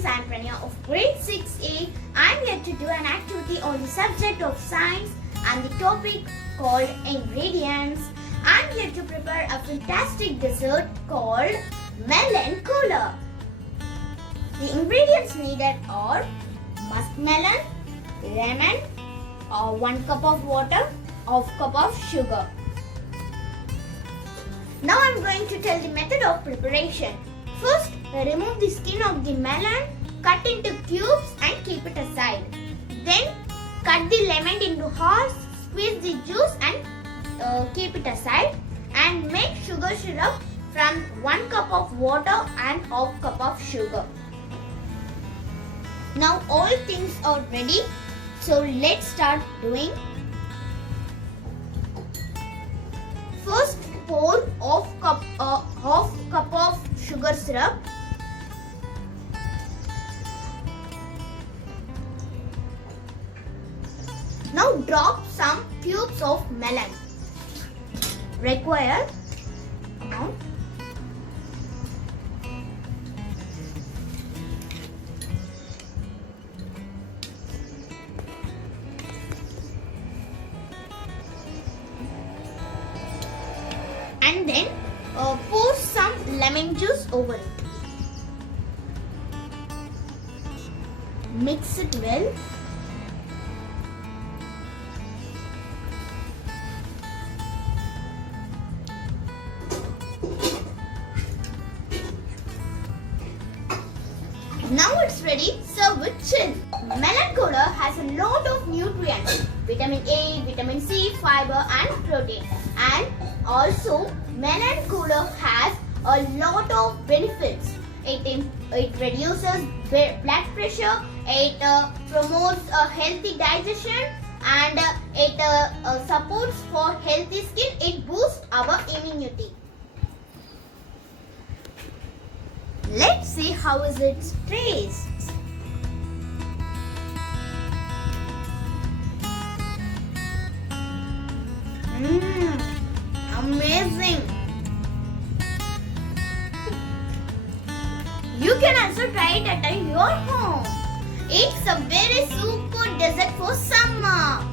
friends, I am Pranya of grade 6A. I am here to do an activity on the subject of science and the topic called ingredients. I am here to prepare a fantastic dessert called melon cooler. The ingredients needed are muskmelon, lemon, 1 cup of water, half cup of sugar. Now I am going to tell the method of preparation. First, remove the skin of the melon, cut into cubes and keep it aside. Then, cut the lemon into halves, squeeze the juice and keep it aside. And make sugar syrup from 1 cup of water and half cup of sugar. Now all things are ready. So let's start doing. First, pour half cup of sugar syrup. Now drop some cubes of melon. Required amount. And then pour some lemon juice over it. Mix it well. Now it's ready, serve with chill. Melon cooler has a lot of nutrients, vitamin A, vitamin C, fiber and protein. And also melon cooler has a lot of benefits. It reduces blood pressure, it promotes a healthy digestion and it supports for healthy skin, it boosts our immunity. Let's see how is it tastes. Amazing! You can also try it at your home. It's a very super dessert for summer.